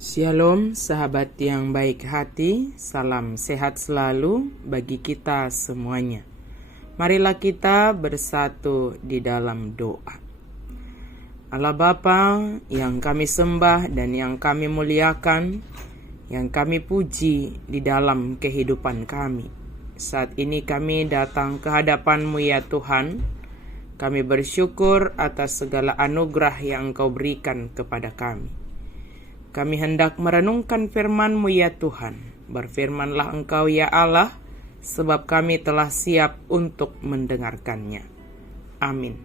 Shalom sahabat yang baik hati, salam sehat selalu bagi kita semuanya. Marilah kita bersatu di dalam doa. Allah Bapa yang kami sembah dan yang kami muliakan, yang kami puji di dalam kehidupan kami. Saat ini kami datang ke hadapan-Mu ya Tuhan. Kami bersyukur atas segala anugerah yang Engkau berikan kepada kami. Kami hendak merenungkan firman-Mu ya Tuhan. Berfirmanlah Engkau ya Allah, sebab kami telah siap untuk mendengarkannya. Amin.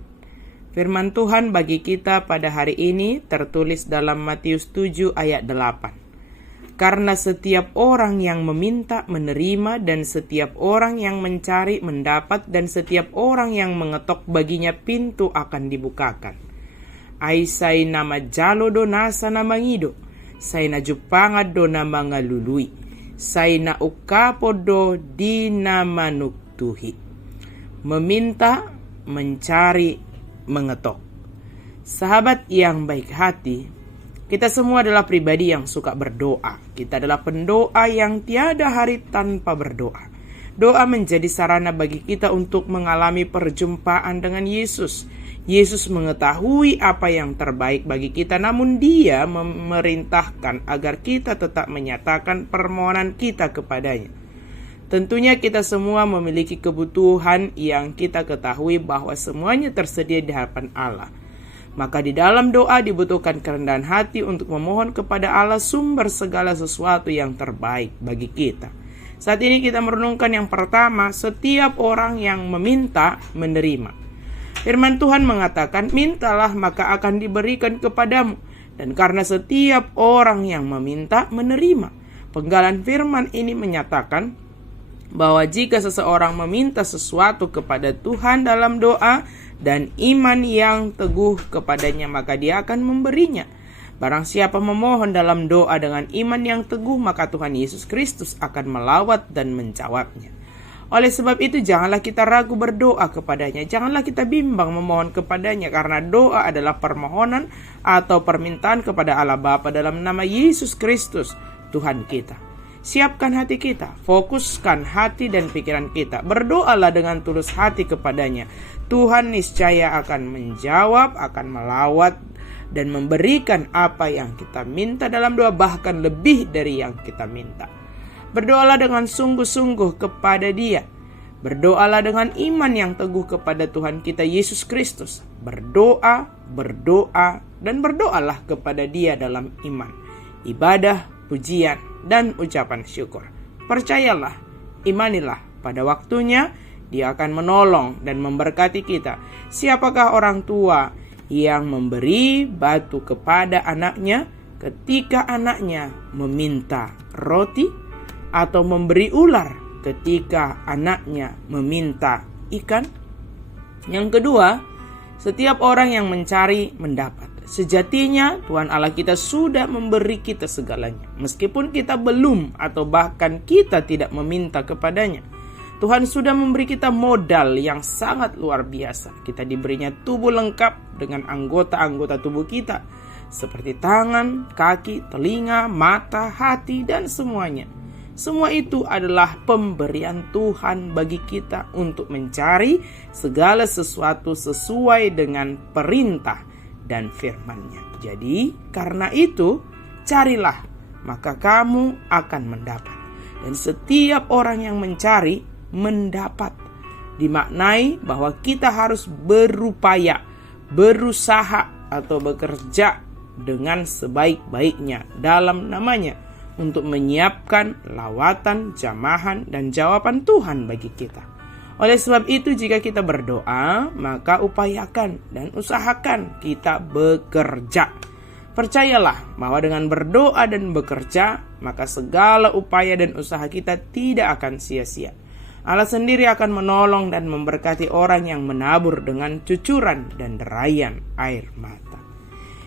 Firman Tuhan bagi kita pada hari ini tertulis dalam Matius 7 ayat 8. Karena setiap orang yang meminta menerima, dan setiap orang yang mencari mendapat, dan setiap orang yang mengetok baginya pintu akan dibukakan. Aisai nama jalo do nasa nama ngido. Saina jupanga do nama ngalului. Saina ukapo do di nama nuktuhi. Meminta, mencari, mengetok. Sahabat yang baik hati, kita semua adalah pribadi yang suka berdoa. Kita adalah pendoa yang tiada hari tanpa berdoa. Doa menjadi sarana bagi kita untuk mengalami perjumpaan dengan Yesus. Yesus mengetahui apa yang terbaik bagi kita, namun Dia memerintahkan agar kita tetap menyatakan permohonan kita kepadanya. Tentunya kita semua memiliki kebutuhan yang kita ketahui bahwa semuanya tersedia di hadapan Allah. Maka di dalam doa dibutuhkan kerendahan hati untuk memohon kepada Allah sumber segala sesuatu yang terbaik bagi kita. Saat ini kita merenungkan yang pertama, setiap orang yang meminta menerima. Firman Tuhan mengatakan, mintalah maka akan diberikan kepadamu. Dan karena setiap orang yang meminta menerima. Penggalan firman ini menyatakan bahwa jika seseorang meminta sesuatu kepada Tuhan dalam doa dan iman yang teguh kepadanya, maka Dia akan memberinya. Barang siapa memohon dalam doa dengan iman yang teguh, maka Tuhan Yesus Kristus akan melawat dan menjawabnya. Oleh sebab itu janganlah kita ragu berdoa kepadanya. Janganlah kita bimbang memohon kepadanya, karena doa adalah permohonan atau permintaan kepada Allah Bapa dalam nama Yesus Kristus Tuhan kita. Siapkan hati kita, fokuskan hati dan pikiran kita. Berdoalah dengan tulus hati kepadanya. Tuhan niscaya akan menjawab, akan melawat dan memberikan apa yang kita minta dalam doa, bahkan lebih dari yang kita minta. Berdoalah dengan sungguh-sungguh kepada Dia. Berdoalah dengan iman yang teguh kepada Tuhan kita Yesus Kristus. Berdoa, dan berdoalah kepada Dia dalam iman, ibadah, pujian, dan ucapan syukur. Percayalah, imanilah, pada waktunya Dia akan menolong dan memberkati kita. Siapakah orang tua yang memberi batu kepada anaknya ketika anaknya meminta roti? Atau memberi ular ketika anaknya meminta ikan? Yang kedua, setiap orang yang mencari mendapat. Sejatinya Tuhan Allah kita sudah memberi kita segalanya. Meskipun kita belum atau bahkan kita tidak meminta kepadanya, Tuhan sudah memberi kita modal yang sangat luar biasa. Kita diberinya tubuh lengkap dengan anggota-anggota tubuh kita, seperti tangan, kaki, telinga, mata, hati, dan semuanya. Semua itu adalah pemberian Tuhan bagi kita untuk mencari segala sesuatu sesuai dengan perintah dan firman-Nya. Jadi, karena itu, carilah, maka kamu akan mendapat. Dan setiap orang yang mencari, mendapat. Dimaknai bahwa kita harus berupaya, berusaha, atau bekerja dengan sebaik-baiknya dalam namanya, untuk menyiapkan lawatan, jamahan, dan jawaban Tuhan bagi kita. Oleh sebab itu, jika kita berdoa, maka upayakan dan usahakan kita bekerja. Percayalah bahwa dengan berdoa dan bekerja, maka segala upaya dan usaha kita tidak akan sia-sia. Allah sendiri akan menolong dan memberkati orang yang menabur dengan cucuran dan derayan air mata.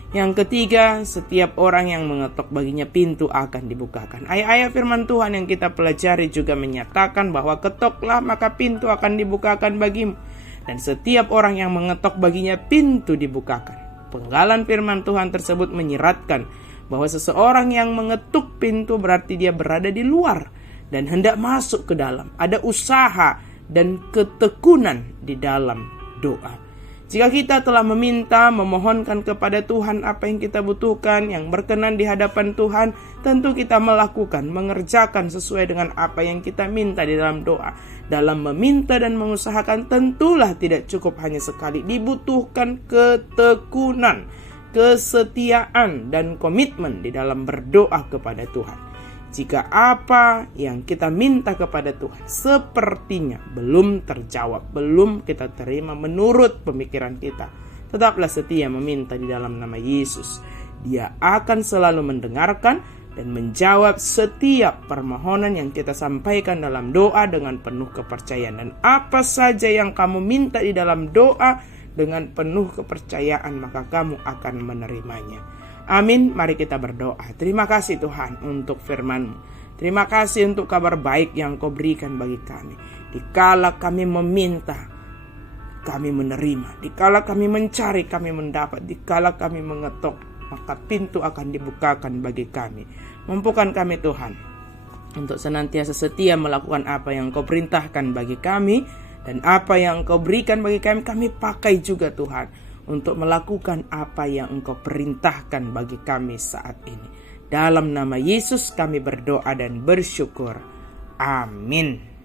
Yang ketiga, setiap orang yang mengetok baginya pintu akan dibukakan. Ayat-ayat firman Tuhan yang kita pelajari juga menyatakan bahwa ketoklah maka pintu akan dibukakan bagimu. Dan setiap orang yang mengetok baginya pintu dibukakan. Penggalan firman Tuhan tersebut menyeratkan bahwa seseorang yang mengetuk pintu berarti dia berada di luar dan hendak masuk ke dalam. Ada usaha dan ketekunan di dalam doa. Jika kita telah meminta, memohonkan kepada Tuhan apa yang kita butuhkan, yang berkenan di hadapan Tuhan, tentu kita melakukan, mengerjakan sesuai dengan apa yang kita minta di dalam doa. Dalam meminta dan mengusahakan tentulah tidak cukup hanya sekali, dibutuhkan ketekunan, kesetiaan, dan komitmen di dalam berdoa kepada Tuhan. Jika apa yang kita minta kepada Tuhan sepertinya belum terjawab, belum kita terima menurut pemikiran kita, tetaplah setia meminta di dalam nama Yesus. Dia akan selalu mendengarkan dan menjawab setiap permohonan yang kita sampaikan dalam doa dengan penuh kepercayaan. Dan apa saja yang kamu minta di dalam doa dengan penuh kepercayaan, maka kamu akan menerimanya. Amin. Mari kita berdoa. Terima kasih Tuhan untuk firman-Mu. Terima kasih untuk kabar baik yang Kau berikan bagi kami. Dikala kami meminta, kami menerima. Dikala kami mencari, kami mendapat. Dikala kami mengetok, maka pintu akan dibukakan bagi kami. Mampukan kami Tuhan untuk senantiasa setia melakukan apa yang Kau perintahkan bagi kami. Dan apa yang Kau berikan bagi kami, kami pakai juga Tuhan untuk melakukan apa yang Engkau perintahkan bagi kami saat ini. Dalam nama Yesus kami berdoa dan bersyukur. Amin.